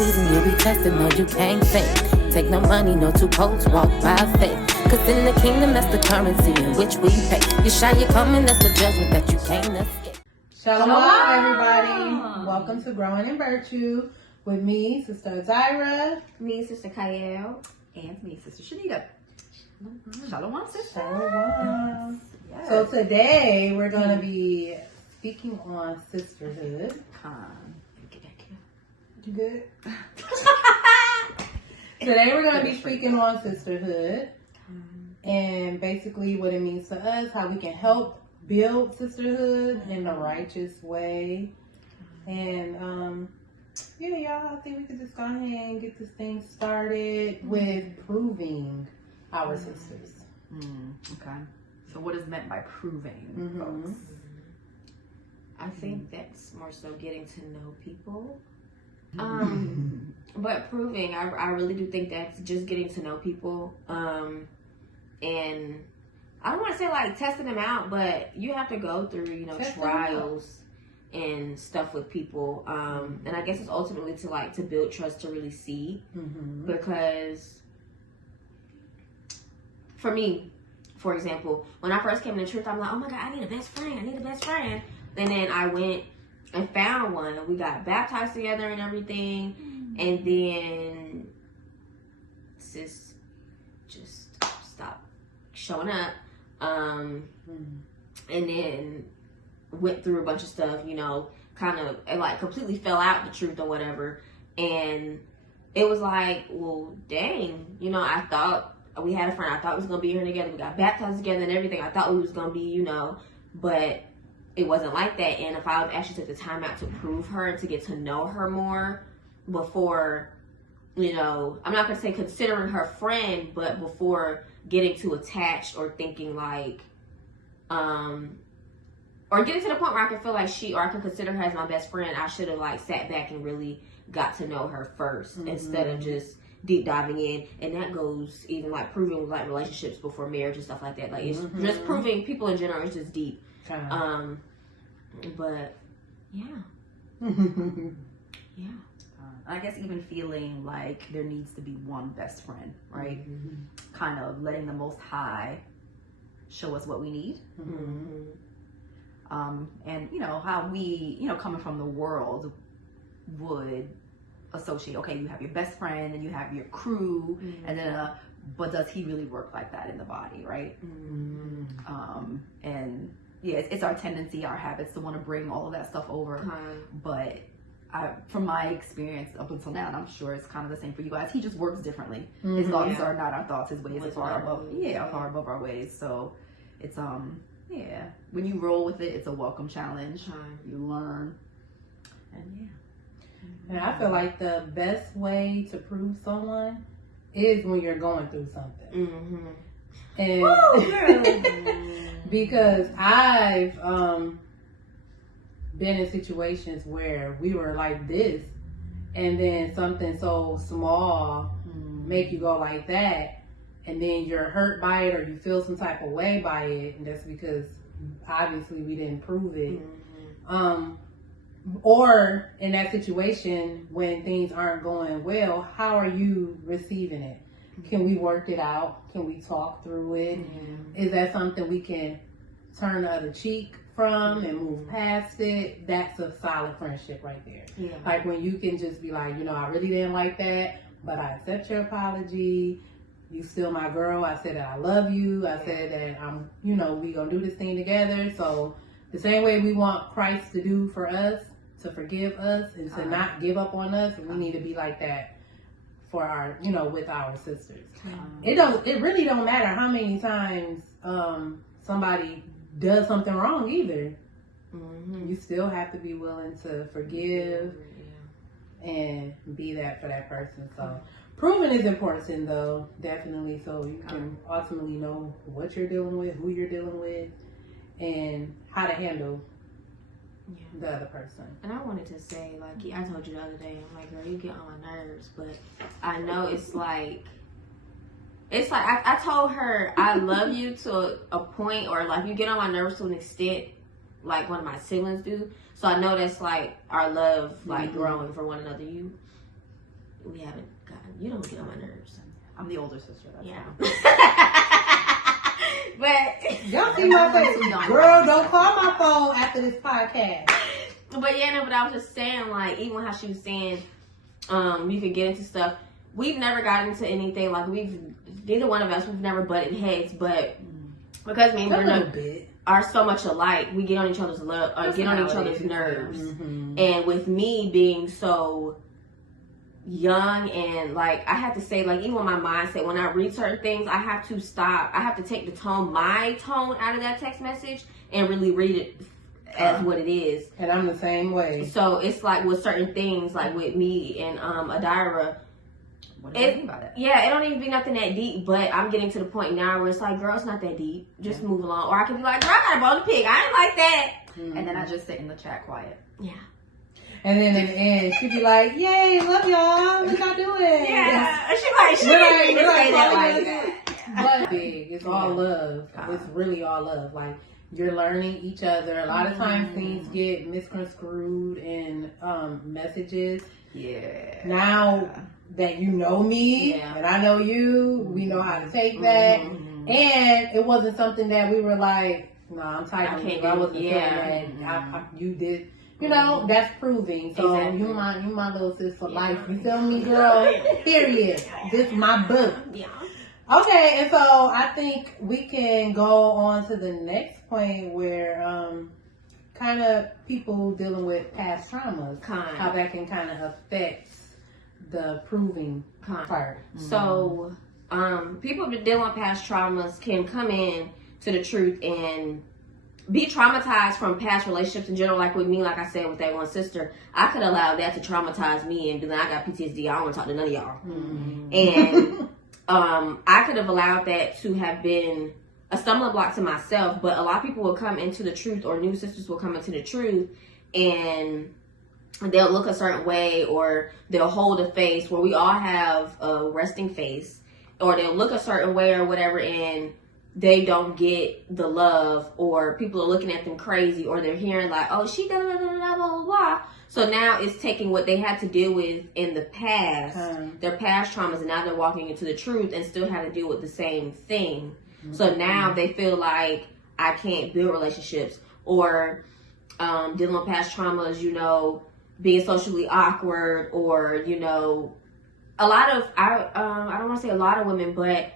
season, you be tested, no, you can't fake. Take no money, no two coats, walk by faith. Cause in the kingdom, that's the currency in which we pay. You shine, you coming, that's the judgment that you can't escape. Shalom, everybody. Welcome to Growing in Virtue with me, Sister Zyra. Me, Sister Kyle. And me, Sister Shanita. Shalom, sister. Shalom. Yes. So today we're going to be speaking on sisterhood. Get back here. You good? Today we're going to be speaking on sisterhood and basically what it means to us, how we can help build sisterhood in the righteous way. And yeah, y'all, I think we could just go ahead and get this thing started with proving our sisters. Okay. So what is meant by proving, folks? I think that's more so getting to know people. But proving, I really do think that's just getting to know people. And I don't want to say like testing them out, but you have to go through, trials and stuff with people. And I guess it's ultimately to build trust, to really see. Because for me, for example, when I first came to the truth, I'm like, oh my God, I need a best friend. And then I went and found one. We got baptized together and everything. And then sis just stopped showing up. And then went through a bunch of stuff, kind of, and like completely fell out the truth or whatever. And it was like, well, dang, I thought we had a friend. I thought we was going to be here together. We got baptized together and everything. I thought we was going to be, but it wasn't like that. And if I actually took the time out to prove her and to get to know her more before, I'm not going to say considering her friend, but before getting too attached or thinking like, or getting to the point where I can feel like I can consider her as my best friend, I should have like sat back and really got to know her first instead of just deep diving in. And that goes even like proving like relationships before marriage and stuff like that. Like it's just proving people in general is just deep. But yeah. Yeah. I guess even feeling like there needs to be one best friend, right? Kind of letting the Most High show us what we need. And how we, coming from the world would associate, okay, you have your best friend and you have your crew, and then but does he really work like that in the body, right? And yeah, it's our tendency, our habits to want to bring all of that stuff over. But from my experience up until now, and I'm sure it's kind of the same for you guys, he just works differently. His thoughts are not our thoughts, his ways are far above our ways. So it's when you roll with it, it's a welcome challenge. You learn, and And I feel like the best way to prove someone is when you're going through something. And because I've been in situations where we were like this, and then something so small make you go like that, and then you're hurt by it or you feel some type of way by it, and that's because obviously we didn't prove it. Or in that situation when things aren't going well, how are you receiving it? Can we work it out? Can we talk through it? Is that something we can turn the other cheek from and move past it? That's a solid friendship right there. Like when you can just be like, I really didn't like that, but I accept your apology. You still my girl. I said that I love you. I said that I'm, we gonna do this thing together. So the same way we want Christ to do for us, to forgive us and to not give up on us, we need to be like that for our, with our sisters. It really don't matter how many times somebody does something wrong either. You still have to be willing to forgive and be that for that person. So proving is important though, definitely, so you can ultimately know what you're dealing with, who you're dealing with, and how to handle the other person. And I wanted to say, like, I told you the other day, I'm like, girl, you get on my nerves, but I know it's like I told her I love you to a point, or like you get on my nerves to an extent like one of my siblings do. So I know that's like our love, like growing for one another. we haven't gotten. You don't get on my nerves. I'm the older sister. That's Yeah. fine. But Y'all see my face? Girl, don't call my phone after this podcast. But yeah, no, but I was just saying, like, even how she was saying, you could get into stuff. We've never gotten into anything, like, neither one of us, we've never butted heads, but because me and Brenda are so much alike, we get on each other's nerves. Mm-hmm. And with me being so young and, like, I have to say, like, even with my mindset, when I read certain things, I have to stop. I have to take my tone out of that text message and really read it as what it is. And I'm the same way. So it's like with certain things, like with me and Adira, What do you mean by that? yeah, it don't even be nothing that deep, but I'm getting to the point now where it's like, girl, it's not that deep. Just move along. Or I can be like, girl, I got a bone to pick. I ain't like that. Mm-hmm. And then I just sit in the chat quiet. Yeah. And then in the end, she'd be like, yay, love y'all. What y'all doing? Yeah. She didn't even say that like that. But big. It's all love. It's really all love. Like, you're learning each other. A lot of times things get misconstrued in messages. Yeah. Now that you know me and I know you, we know how to take that. And it wasn't something that we were like, no, I'm tired of you. I wasn't feeling that. You did. You know, that's proving. So you my little sis for life. You feel me, girl? Period. This is my book. Yeah. Okay, and so I think we can go on to the next point where kind of people dealing with past traumas, how that can kind of affect the proving part. So, people dealing with past traumas can come in to the truth and be traumatized from past relationships in general. Like with me, like I said, with that one sister, I could allow that to traumatize me and be like, I got PTSD. I don't want to talk to none of y'all. And I could have allowed that to have been a stumbling block to myself, but a lot of people will come into the truth, or new sisters will come into the truth, and they'll look a certain way, or they'll hold a face where we all have a resting face, or they'll look a certain way or whatever, and they don't get the love, or people are looking at them crazy, or they're hearing like, oh, she da da da da blah blah blah. So now it's taking what they had to deal with in the past, their past traumas, and now they're walking into the truth and still have to deal with the same thing. So now they feel like I can't build relationships, or dealing with past traumas, you know, being socially awkward, or, you know, a lot of, I don't want to say a lot of women, but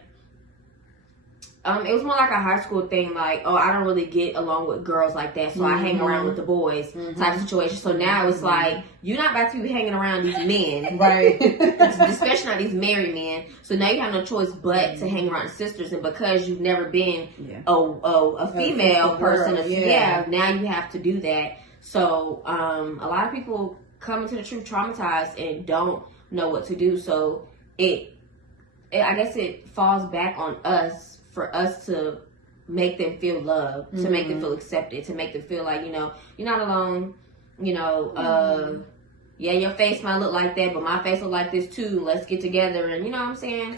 it was more like a high school thing, like, oh, I don't really get along with girls like that, so I hang around with the boys type of situation. So now it's like, you're not about to be hanging around these men. Right. Especially not these married men. So now you have no choice but to hang around sisters. And because you've never been a female person, now you have to do that. So a lot of people come into the truth traumatized and don't know what to do. So I guess it falls back on us, for us to make them feel loved, to make them feel accepted, to make them feel like, you know, you're not alone, you know, yeah, your face might look like that, but my face look like this too. Let's get together, and you know what I'm saying?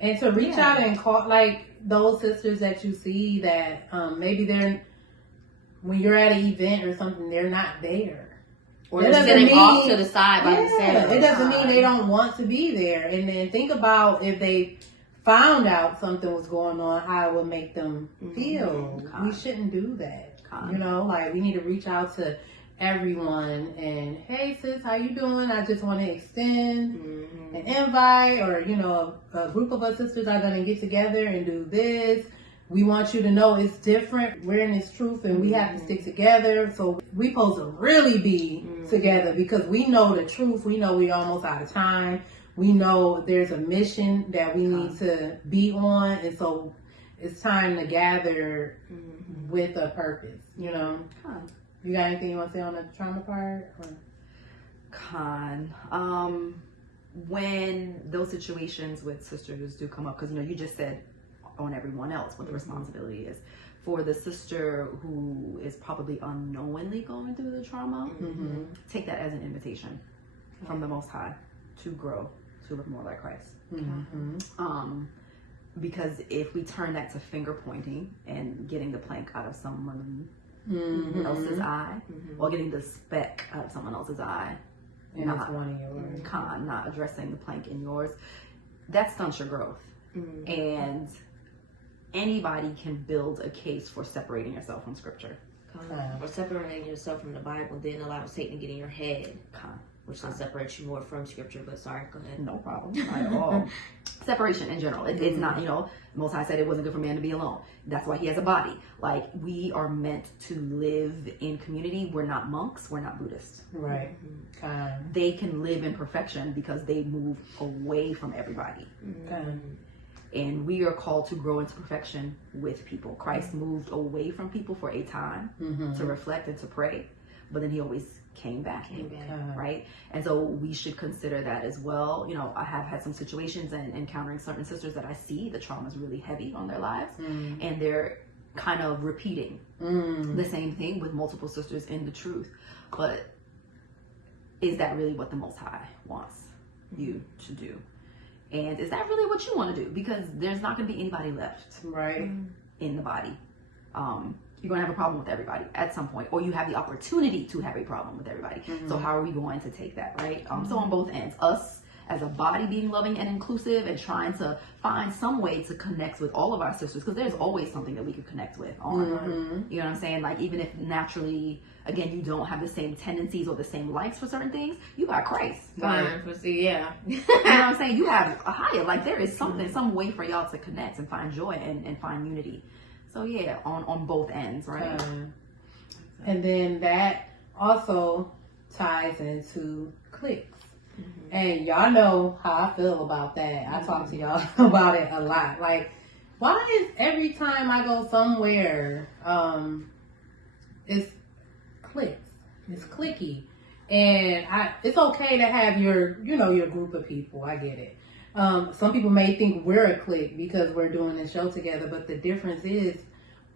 And to reach out and call, like, those sisters that you see that maybe when you're at an event or something, they're not there. Or they're sitting off to the side by themselves. It doesn't mean they don't want to be there. And then think about if they found out something was going on, how it would make them feel. We shouldn't do that. You know, like, we need to reach out to everyone and, hey sis, how you doing? I just want to extend an invite, or, you know, a group of us sisters are going to get together and do this. We want you to know it's different. We're in this truth, and we have to stick together. So we supposed to really be together, because we know the truth. We know we're almost out of time. We know there's a mission that we need to be on, and so it's time to gather with a purpose, you know? You got anything you want to say on the trauma part? When those situations with sisters do come up, because, you know, you just said on everyone else what the responsibility is. For the sister who is probably unknowingly going through the trauma, take that as an invitation from the Most High to grow, to look more like Christ. Because if we turn that to finger pointing and getting the plank out of someone else's eye, or getting the speck out of someone else's eye, not addressing the plank in yours, that stunts your growth. And anybody can build a case for separating yourself from scripture. Or separating yourself from the Bible, then allow Satan to get in your head, which can separate you more from scripture. But sorry, go ahead. No problem. Not at all. Separation in general. It's not, Most High said it wasn't good for man to be alone. That's why he has a body. Like, we are meant to live in community. We're not monks. We're not Buddhists. Right. They can live in perfection because they move away from everybody. And we are called to grow into perfection with people. Christ moved away from people for a time to reflect and to pray, but then he always came back, right? And so we should consider that as well. I have had some situations and encountering certain sisters that I see the trauma is really heavy on their lives, and they're kind of repeating the same thing with multiple sisters in the truth. But is that really what the Most High wants you to do? And is that really what you want to do? Because there's not going to be anybody left in the body. You're going to have a problem with everybody at some point, or you have the opportunity to have a problem with everybody. So how are we going to take that, right? So on both ends, us as a body being loving and inclusive and trying to find some way to connect with all of our sisters, because there's always something that we could connect with on. You know what I'm saying? Like, even if naturally, again, you don't have the same tendencies or the same likes for certain things, you got Christ. You know what I'm saying? You have a higher, like, there is something, some way for y'all to connect and find joy and find unity. So yeah, on both ends, right? And then that also ties into cliques. And y'all know how I feel about that. I talk to y'all about it a lot. Like, why is every time I go somewhere, it's cliques, it's cliquey, and it's okay to have your group of people. I get it. Some people may think we're a clique because we're doing this show together, but the difference is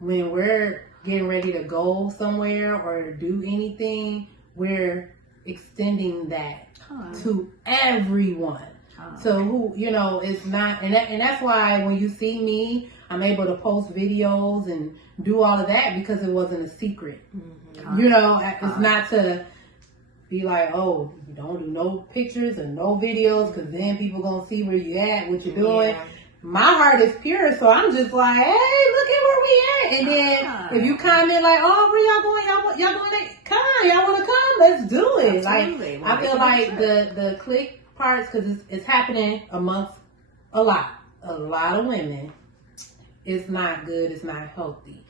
when we're getting ready to go somewhere or do anything, we're extending that to everyone. So who, it's not, and that's why when you see me, I'm able to post videos and do all of that because it wasn't a secret. It's not to be like, oh, you don't do no pictures and no videos because then people gonna see where you at, what you're doing. My heart is pure, so I'm just like, hey, look at where we at. And then if you comment like, oh, where y'all going? Y'all going that? Come on, y'all want to come? Let's do it. Absolutely. Like, I feel like the clique parts, because it's happening amongst a lot of women. It's not good. It's not healthy.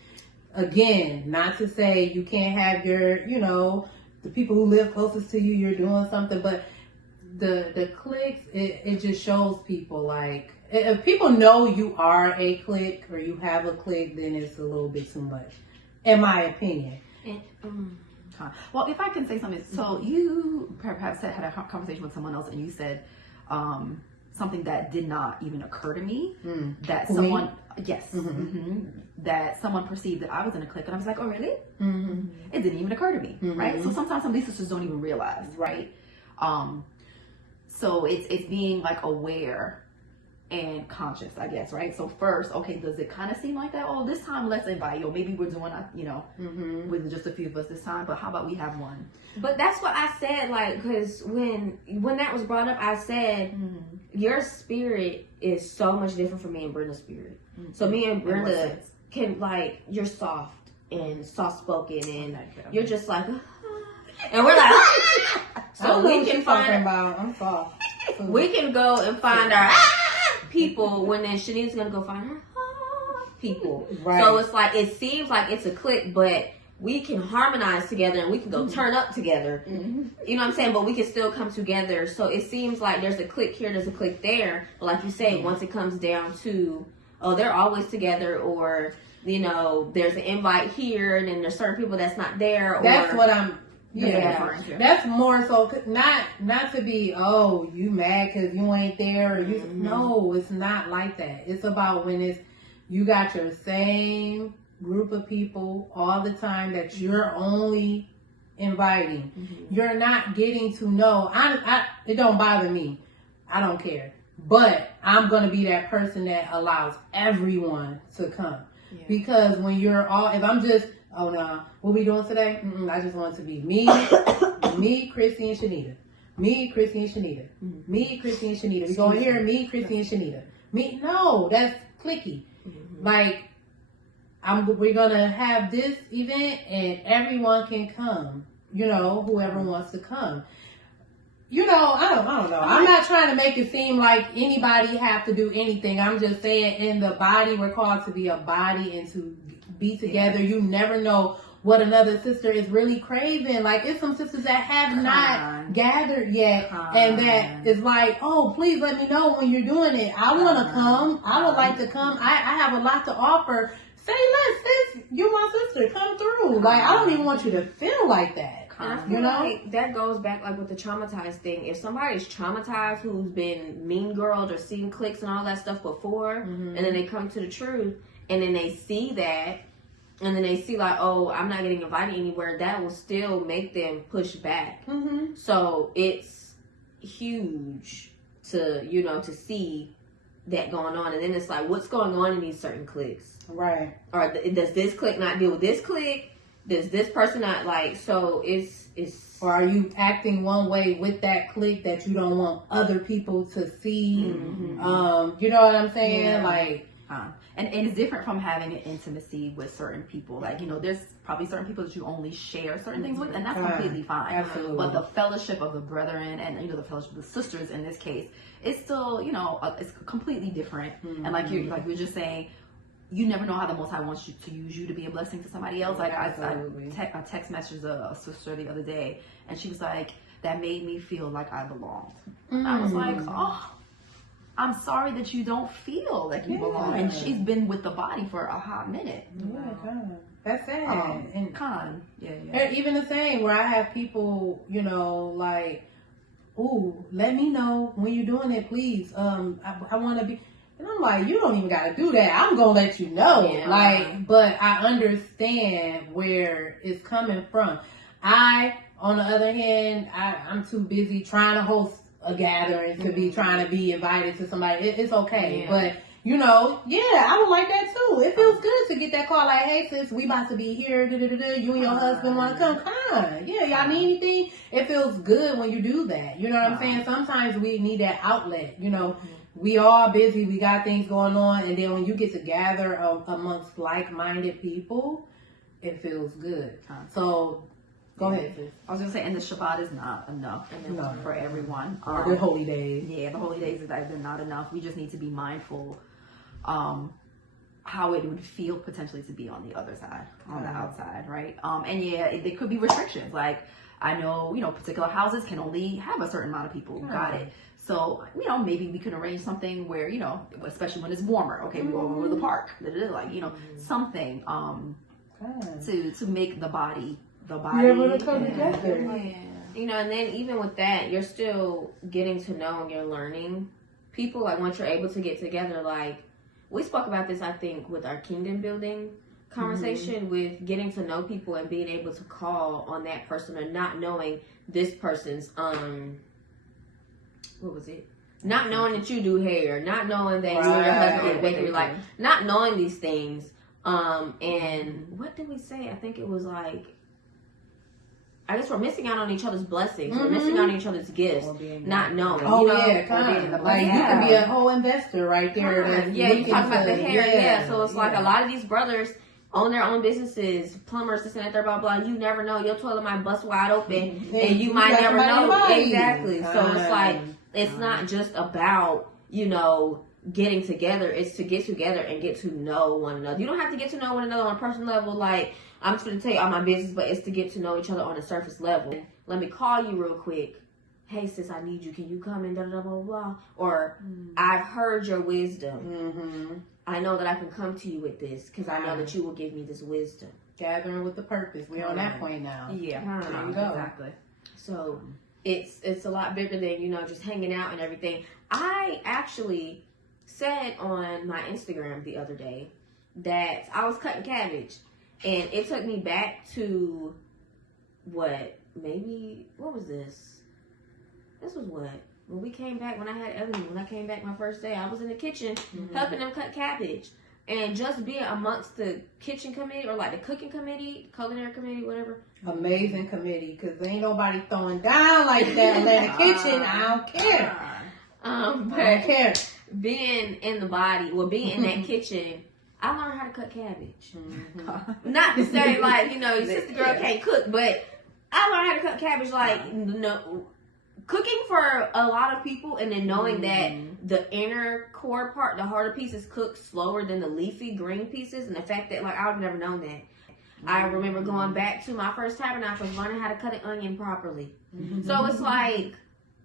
Again, not to say you can't have your, the people who live closest to you, you're doing something, but the cliques, it just shows people, like, if people know you are a clique or you have a clique, then it's a little bit too much, in my opinion. Well, if I can say something, so you perhaps had a conversation with someone else and you said something that did not even occur to me, that someone, that someone perceived that I was in a clique, and I was like, oh, really? It didn't even occur to me, right? So sometimes some of these sisters don't even realize, right? So it's being like aware and conscious, I guess, right? So first, okay, does it kind of seem like that? Oh, this time let's invite you. Maybe we're doing, with just a few of us this time, but how about we have one? But that's what I said, like, because when that was brought up, I said, your spirit is so much different from me and Brenda's spirit. So me and Brenda can, like, you're soft and soft-spoken, and you're just like, and we're like, so we can find, I'm soft. We can go and find our people when then Shanice's gonna go find her people. Right. So it's like, it seems like it's a clique, but we can harmonize together and we can go turn up together. You know what I'm saying? But we can still come together. So it seems like there's a clique here, there's a clique there. But like you say, once it comes down to, oh, they're always together, or, there's an invite here and then there's certain people that's not there. That's what I'm that's more so not to be, oh, you mad because you ain't there, or you no, it's not like that. It's about when it's you got your same group of people all the time that you're only inviting. You're not getting to know. It don't bother me. I don't care. But I'm gonna be that person that allows everyone to come, because when you're all, if I'm just, oh no, what we doing today? I just want it to be me, Chrissy, and Shanita. Me, Chrissy, and Shanita. Mm-hmm. Me, Chrissy, and Shanita. We go in here, me, Chrissy, and Shanita. Me, no, that's clicky. Mm-hmm. Like, we're gonna have this event and everyone can come. You know, whoever wants to come. You know, I don't know. I'm not trying to make it seem like anybody have to do anything. I'm just saying, in the body, we're called to be a body and to be together. You never know what another sister is really craving. Like, it's some sisters that have not gathered yet, and that is like, oh, please let me know when you're doing it. I want to come. I would like to come. I have a lot to offer. Say less, sis. You're my sister. Come through. Like, I don't even want you to feel like that. And I feel like that goes back like with the traumatized thing. If somebody's traumatized who's been mean girled or seen cliques and all that stuff before, and then they come to the truth and then they see that, and then they see like, oh, I'm not getting invited anywhere, that will still make them push back. So it's huge to, you know, to see that going on. And then it's like, what's going on in these certain cliques? Right. Or does this clique not deal with this clique? Does this person not like, so it's or are you acting one way with that clique that you don't want other people to see? You know what I'm saying? Yeah. Like, and it's different from having an intimacy with certain people. Like, you know, there's probably certain people that you only share certain things with, and that's completely fine. Absolutely. But the fellowship of the brethren and, you know, the fellowship of the sisters in this case, it's still, you know, it's completely different. And like you were just saying, you never know how the Most High wants you to use you to be a blessing to somebody else. Like, I text messaged a sister the other day, and she was like, that made me feel like I belonged. I was like, oh, I'm sorry that you don't feel like you belong. And she's been with the body for a hot minute. That's sad. And even the same where I have people, you know, like, ooh, let me know when you're doing it, please. I want to be. And I'm like, you don't even got to do that. I'm going to let you know. Yeah. Like, but I understand where it's coming from. On the other hand, I'm too busy trying to host a gathering to be trying to be invited to somebody. It's okay. Yeah. But, you know, I would like that too. It feels good to get that call like, hey, sis, we about to be here. You and your husband want to come. Yeah, y'all need anything? It feels good when you do that. You know what I'm saying? Sometimes we need that outlet, you know. We all busy. We got things going on. And then when you get to gather amongst like-minded people, it feels good. So, go ahead, sis. I was going to say, and the Shabbat is not enough for everyone. The holy days. Yeah, the holy days, they're not enough. We just need to be mindful how it would feel potentially to be on the other side, on the outside, right? And there could be restrictions. Like, I know, you know, particular houses can only have a certain amount of people. Got it. So, you know, maybe we could arrange something where, you know, especially when it's warmer. Okay, we go over to the park. Like, you know, something to make the body. You're able to come together. Yeah. You know, and then even with that, you're still getting to know and you're learning people. Like, once you're able to get together, like, we spoke about this, I think, with our kingdom building conversation, with getting to know people and being able to call on that person, or not knowing this person's what was it? Not knowing that you do hair, not knowing that you and your husband in a bakery, like, not knowing these things. And what did we say? I think it was like, I guess we're missing out on each other's blessings. We're missing out on each other's gifts, not knowing. Oh, you know, like, you could be a whole investor right there. You talk about the hair. So it's like a lot of these brothers own their own businesses, plumbers, this and that, blah, blah. You never know. Your toilet might bust wide open, and you might never know. Exactly. So it's like, it's not just about, you know, getting together. It's to get together and get to know one another. You don't have to get to know one another on a personal level. Like, I'm just going to tell you all my business, but it's to get to know each other on a surface level. Let me call you real quick. Hey, sis, I need you. Can you come in? Blah, blah, blah, blah. Or, I've heard your wisdom. I know that I can come to you with this because I know that you will give me this wisdom. Gathering with the purpose. We're on that point now. Yeah. There you go. Exactly. So, it's a lot bigger than, you know, just hanging out and everything. I actually said on my Instagram the other day that I was cutting cabbage, and it took me back to what was this? This was what? When we came back, when I had Ebony, when I came back my first day, I was in the kitchen helping them cut cabbage. and just being amongst the kitchen committee or like the cooking committee, culinary committee, whatever. Amazing committee, because ain't nobody throwing down like that in the kitchen. I don't care. I don't care. Being in the body, being in that kitchen, I learned how to cut cabbage. Mm-hmm. Not to say like, you know, your sister girl can't cook, but I learned how to cut cabbage. Like, cooking for a lot of people, and then knowing that the inner core part, the harder pieces, cook slower than the leafy green pieces, and the fact that like I've never known that. I remember going back to my first tabernacle, learning how to cut an onion properly. So it's like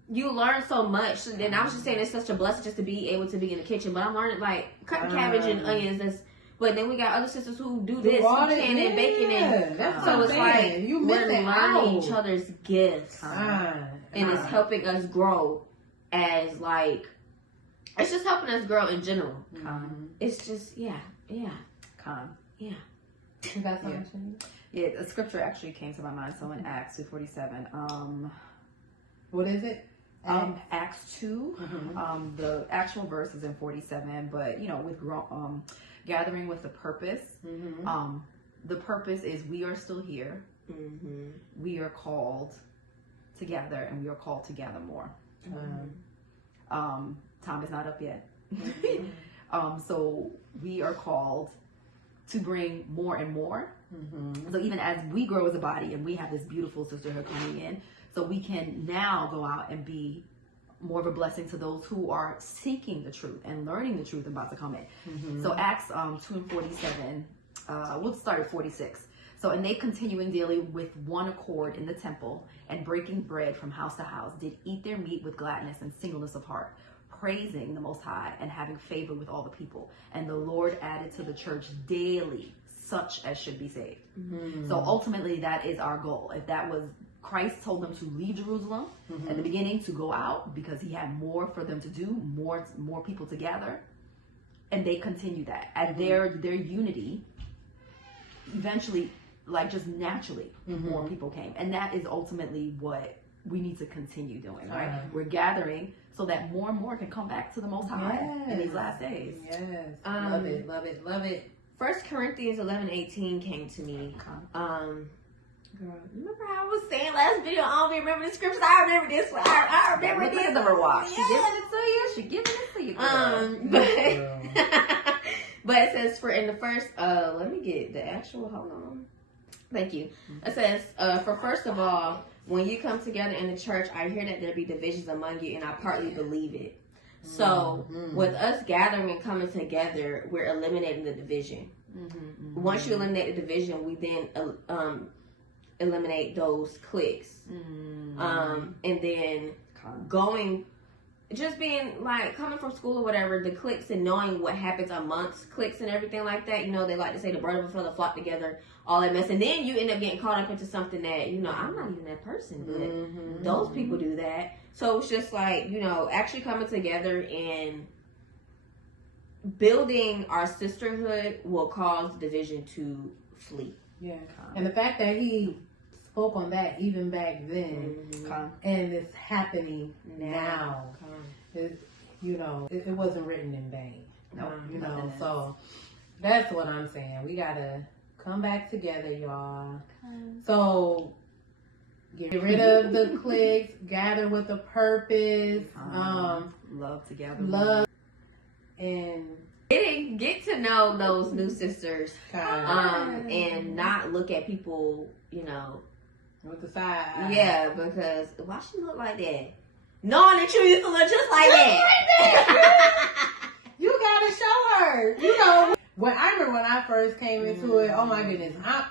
you learn so much. And then I was just saying it's such a blessing just to be able to be in the kitchen. But I'm learning like cutting cabbage and onions. But then we got other sisters who do this, who can and baking, and so it's like we're learning each other's gifts, and it's helping us grow as like it's just helping us grow in general. It's just yeah. You got something? Yeah, a scripture actually came to my mind. So in Acts 2:47, what is it? Acts 2. The actual verse is in 47, but you know, with gathering with the purpose. The purpose is we are still here. We are called to gather, and we are called to gather more. Time is not up yet. So we are called to bring more and more. So even as we grow as a body and we have this beautiful sisterhood coming in, so we can now go out and be more of a blessing to those who are seeking the truth and learning the truth about to come in. So Acts 2:47, we'll start at 46. So, and they continuing daily with one accord in the temple and breaking bread from house to house, did eat their meat with gladness and singleness of heart, praising the Most High and having favor with all the people. And the Lord added to the church daily such as should be saved. So ultimately that is our goal. If that was, Christ told them to leave Jerusalem at the beginning, to go out because he had more for them to do, more people to gather, and they continue that. And their unity eventually, like just naturally, more people came, and that is ultimately what we need to continue doing. Right? We're gathering so that more and more can come back to the Most High in these last days. Love it, love it, love it. 1 Corinthians 11:18 came to me. Girl, remember how I was saying last video, I don't remember the scriptures. I remember this one. I remember this. Look at the watch. Yeah. She giving it to you. She giving it to you. But it says for in the first, let me get the actual, hold on. Thank you. It says, for first of all, when you come together in the church, I hear that there be divisions among you, and I partly believe it. So with us gathering and coming together, we're eliminating the division. Once you eliminate the division, we then eliminate those cliques. And then going, just being like coming from school or whatever, the cliques and knowing what happens amongst cliques and everything like that. You know, they like to say the bird of a feather flock together, all that mess. And then you end up getting caught up into something that, you know, I'm not even that person, but those people do that. So it's just like, you know, actually coming together and building our sisterhood will cause division to flee. And the fact that he spoke on that even back then, and it's happening now. You know, it wasn't written in vain. You know, so that's what I'm saying. We gotta come back together, y'all. So get rid of the cliques, gather with a purpose, love together, love, and get to know those new sisters, and not look at people, you know, with the side eye. Yeah, because why she look like that? Knowing that you used to look just like that. You gotta show her. You know, I remember when I first came into it. Oh my goodness, I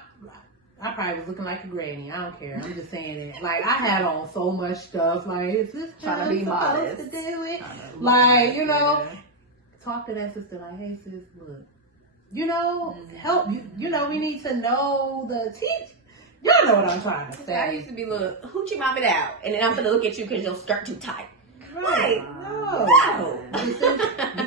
probably was looking like a granny. I don't care. I'm just saying it. Like I had on so much stuff. Like is this trying to be modest to do it? Like you know, talk to that sister. Like, hey sis, look. You know, help you. You know, we need to know the teach. Y'all know what I'm trying to say. I used to be look hoochie momming out, and then I'm gonna look at you because your skirt too tight. Right? No. You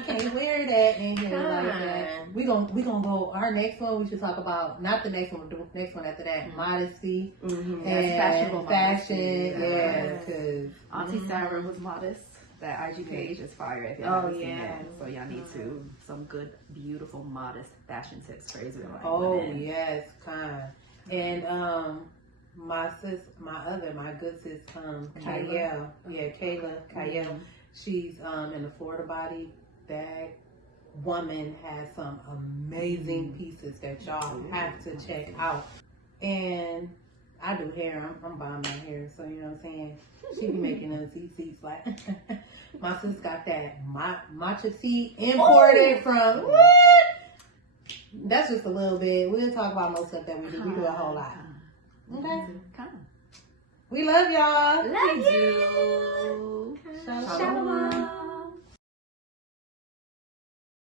can't wear that in here like that. We gonna go. Our next one we should talk about, not the next one, the next one after that, modesty and fashionable fashion. Yeah, because Auntie Sarah was modest. That IG page is fire if y'all haven't seen yeah. it. So y'all need to some good, beautiful, modest fashion tips for Israelite Oh women. yes, kind. And my good sis, Kayla. Yeah, Kayla. She's in the Florida body. That woman has some amazing pieces that y'all have to check out. And I do hair. I'm buying my hair, so you know what I'm saying. She be making us eat seats like. My sis got that matcha tea imported from. What? That's just a little bit. We'll talk about most stuff that we do. We do a whole lot. Okay. Come. We love y'all. Love you. Shalom.